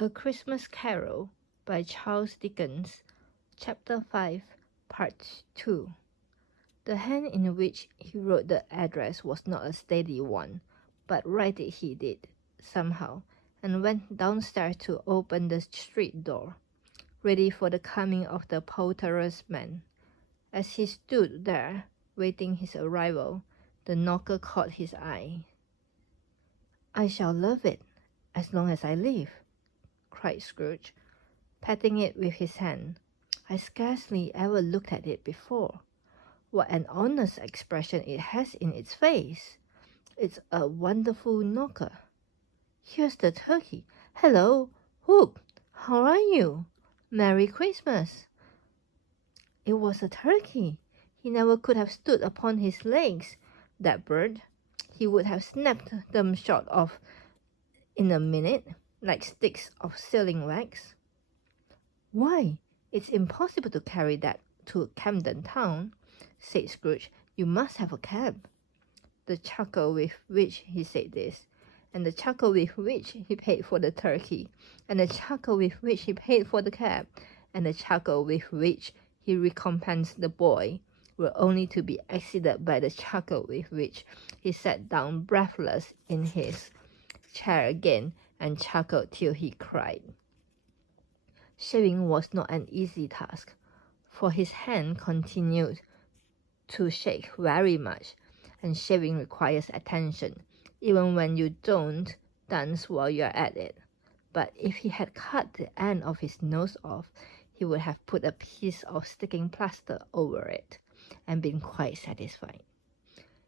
A Christmas Carol by Charles Dickens, Chapter 5, Part 2. The hand in which he wrote the address was not a steady one, but write it he did, somehow, and went downstairs to open the street door, ready for the coming of the poulterer's man. As he stood there, waiting his arrival, the knocker caught his eye. "I shall love it, as long as I live," cried Scrooge, patting it with his hand. "I scarcely ever looked at it before. What an honest expression it has in its face! It's a wonderful knocker. Here's the turkey. Hello, Hoop! How are you? Merry Christmas!" It was a turkey. He never could have stood upon his legs, that bird. He would have snapped them short off in a minute, like sticks of sealing wax. "Why, it's impossible to carry that to Camden Town," said Scrooge. "You must have a cab." The chuckle with which he said this, and the chuckle with which he paid for the turkey, and the chuckle with which he paid for the cab, and the chuckle with which he recompensed the boy, were only to be exceeded by the chuckle with which he sat down breathless in his chair again and chuckled till he cried. Shaving was not an easy task, for his hand continued to shake very much, and shaving requires attention, even when you don't dance while you're at it. But if he had cut the end of his nose off, he would have put a piece of sticking plaster over it, and been quite satisfied.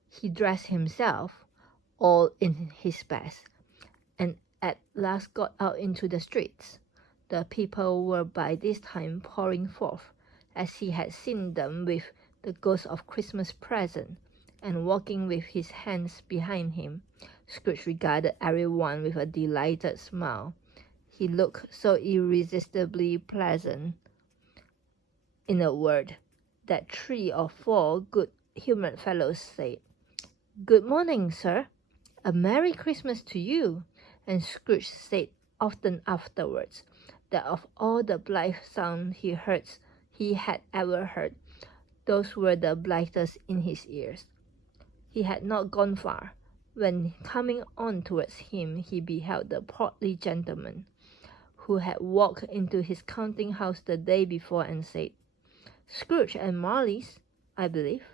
He dressed himself, all in his best, and at last got out into the streets. The people were by this time pouring forth, as he had seen them, with the ghost of Christmas present, and walking with his hands behind him. Scrooge regarded everyone with a delighted smile. He looked so irresistibly pleasant, in a word, that 3 or 4 good-humoured fellows said, "Good morning, sir. A Merry Christmas to you." And Scrooge said often afterwards that of all the blithe sounds he had ever heard, those were the blithest in his ears. He had not gone far, when coming on towards him he beheld the portly gentleman, who had walked into his counting-house the day before and said, "Scrooge and Marley's, I believe."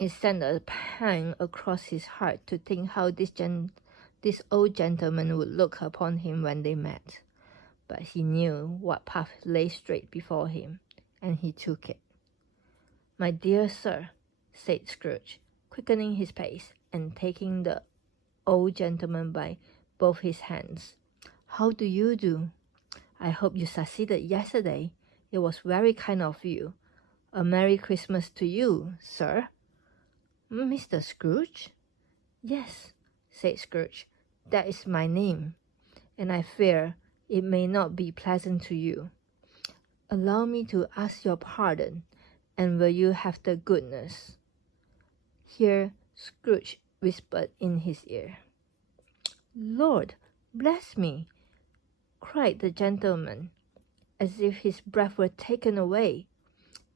It sent a pang across his heart to think how this old gentleman would look upon him when they met. But he knew what path lay straight before him, and he took it. "My dear sir," said Scrooge, quickening his pace, and taking the old gentleman by both his hands, "how do you do? I hope you succeeded yesterday. It was very kind of you. A Merry Christmas to you, sir." "Mr. Scrooge?" "Yes," said Scrooge, "that is my name, and I fear it may not be pleasant to you. Allow me to ask your pardon, and will you have the goodness—" Here Scrooge whispered in his ear. "Lord bless me!" cried the gentleman, as if his breath were taken away.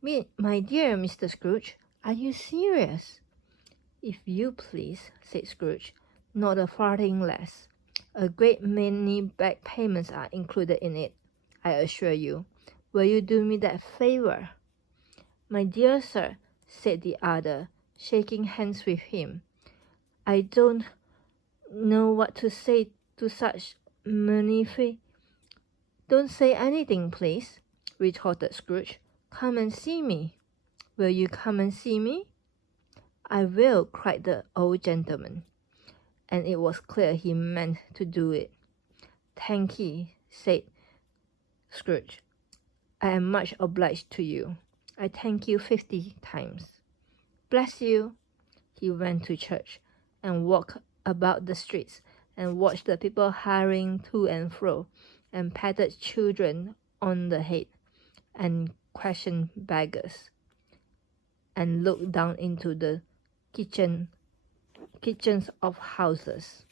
My dear Mr. Scrooge, are you serious?" "If you please," said Scrooge, "not a farthing less. A great many back payments are included in it, I assure you. Will you do me that favour?" "My dear sir," said the other, shaking hands with him, "I don't know what to say to such magnificent—" "Don't say anything, please," retorted Scrooge. "Come and see me." "Will you come and see me?" "I will," cried the old gentleman, and it was clear he meant to do it. "Thank ye," said Scrooge. "I am much obliged to you. I thank you 50 times. Bless you." He went to church, and walked about the streets, and watched the people hurrying to and fro, and patted children on the head, and questioned beggars, and looked down into the kitchens of houses.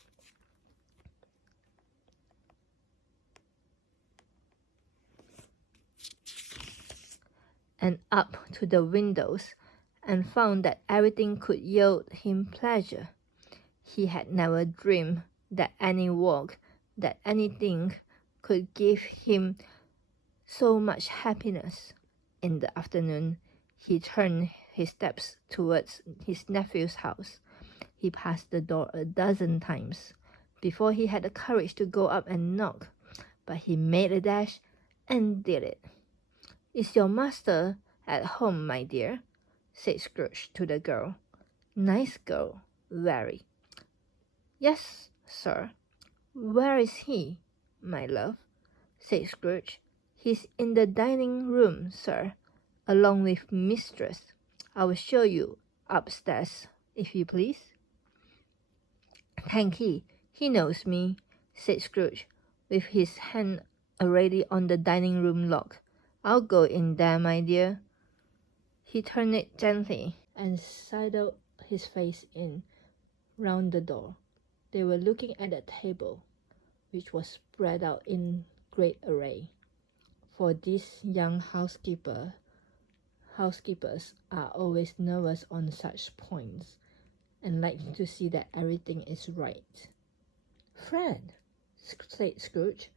and up to the windows, and found that everything could yield him pleasure. He had never dreamed that any walk, that anything could give him so much happiness. In the afternoon, he turned his steps towards his nephew's house. He passed the door a dozen times before he had the courage to go up and knock, but he made a dash and did it. "Is your master at home, my dear?" said Scrooge to the girl. Nice girl, very. "Yes, sir." "Where is he, my love?" said Scrooge. "He's in the dining room, sir, along with mistress. I will show you upstairs, if you please." "Thank'ee, he knows me," said Scrooge, with his hand already on the dining room lock. "I'll go in there, my dear." He turned it gently and sidled his face in round the door. They were looking at a table, which was spread out in great array. For these young housekeepers are always nervous on such points, and like to see that everything is right. "Fred," said Scrooge.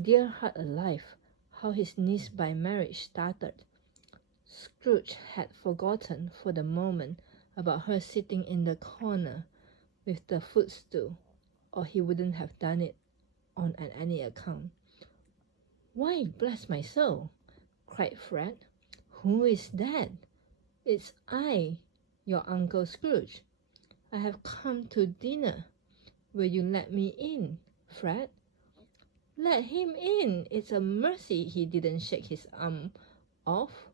Dear heart alive, how his niece by marriage started. Scrooge had forgotten for the moment about her sitting in the corner with the footstool, or he wouldn't have done it on any account. "Why, bless my soul!" cried Fred. "Who is that?" "It's I, your Uncle Scrooge. I have come to dinner. Will you let me in, Fred?" "Let him in! It's a mercy he didn't shake his arm off.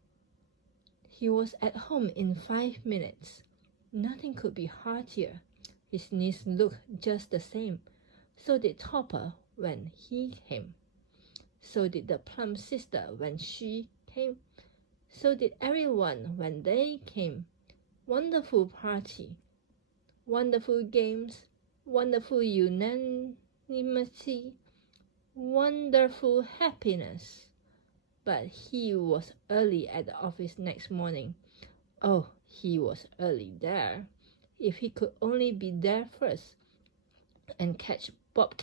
He was at home in 5 minutes. Nothing could be heartier. His niece looked just the same. So did Topper when he came. So did the plump sister when she came. So did everyone when they came. Wonderful party. Wonderful games. Wonderful unanimity. Wonderful happiness. But he was early at the office next morning. Oh, he was early there. If he could only be there first, and catch Bob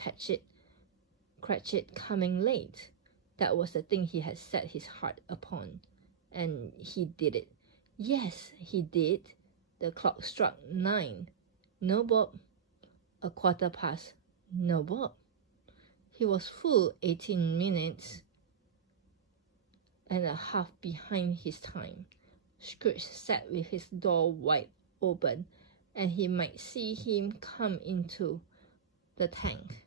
Cratchit coming late. That was the thing he had set his heart upon. And he did it. Yes, he did. The clock struck 9. No Bob. 1/4 past. No Bob. He was full 18 minutes and a half behind his time. Scrooge sat with his door wide open, and he might see him come into the tank.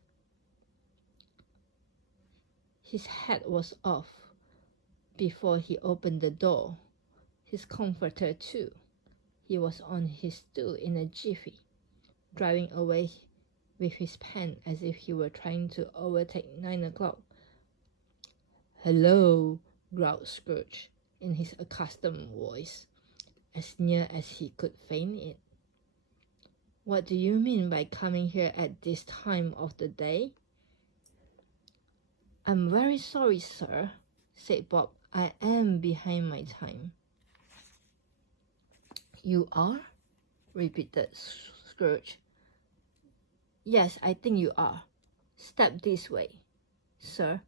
His hat was off before he opened the door. His comforter too. He was on his stool in a jiffy, driving away with his pen as if he were trying to overtake 9 o'clock. "Hello," growled Scrooge in his accustomed voice, as near as he could feign it. "What do you mean by coming here at this time of the day?" "I'm very sorry, sir," said Bob. "I am behind my time." "You are?" repeated Scrooge. "Yes, I think you are. Step this way, sir,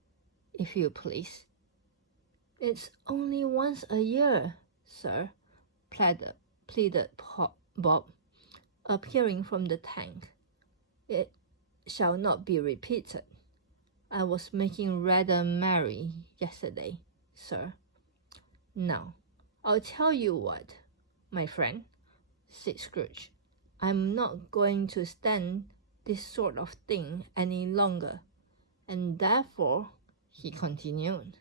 if you please." "It's only once a year, sir," pleaded Bob, appearing from the tank. "It shall not be repeated. I was making rather merry yesterday, sir. Now, I'll tell you what, my friend," said Scrooge. "I'm not going to stand this sort of thing any longer, and therefore," he continued,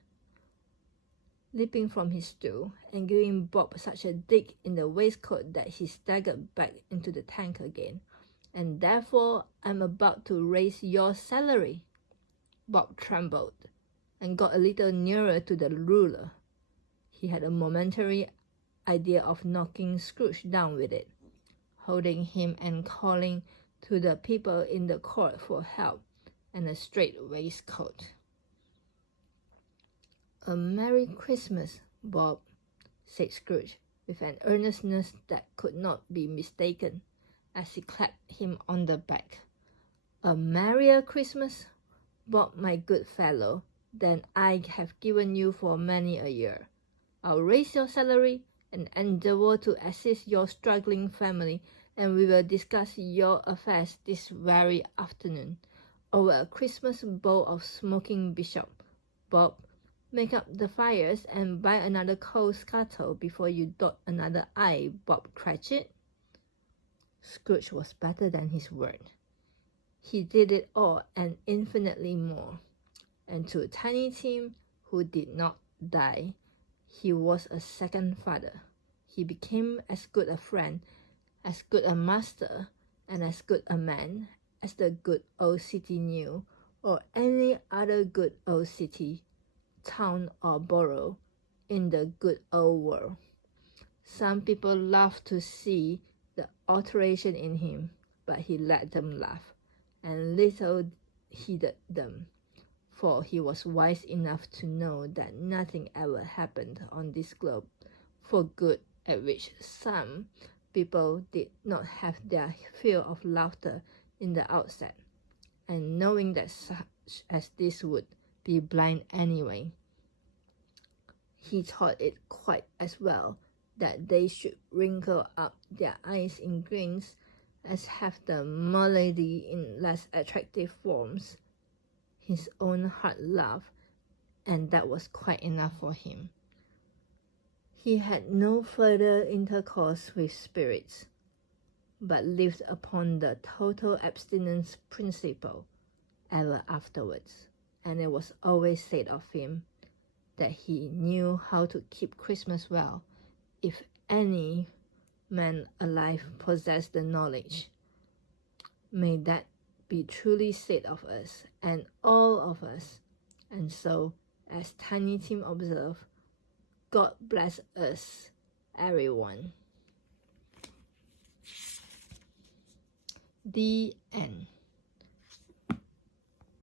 leaping from his stool and giving Bob such a dig in the waistcoat that he staggered back into the tank again, "and therefore I'm about to raise your salary." Bob trembled and got a little nearer to the ruler. He had a momentary idea of knocking Scrooge down with it, holding him and calling to the people in the court for help and a straight waistcoat. "A Merry Christmas, Bob," said Scrooge, with an earnestness that could not be mistaken, as he clapped him on the back. "A merrier Christmas, Bob, my good fellow, than I have given you for many a year. I'll raise your salary and endeavour to assist your struggling family, and we will discuss your affairs this very afternoon over a Christmas bowl of smoking bishop. Bob, make up the fires and buy another coal scuttle before you dot another I, Bob Cratchit." Scrooge was better than his word. He did it all and infinitely more. And to Tiny Tim, who did not die, he was a second father. He became as good a friend, as good a master, and as good a man as the good old city knew, or any other good old city, town, or borough in the good old world. Some people laughed to see the alteration in him, but he let them laugh, and little heeded them, for he was wise enough to know that nothing ever happened on this globe for good at which some people did not have their fill of laughter in the outset, and knowing that such as this would be blind anyway, he thought it quite as well that they should wrinkle up their eyes in grins as have the malady in less attractive forms. His own heart laughed, and that was quite enough for him. He had no further intercourse with spirits, but lived upon the total abstinence principle ever afterwards, and it was always said of him that he knew how to keep Christmas well, if any man alive possessed the knowledge. May that be truly said of us, and all of us. And so, as Tiny Tim observed, God bless us, everyone. The end.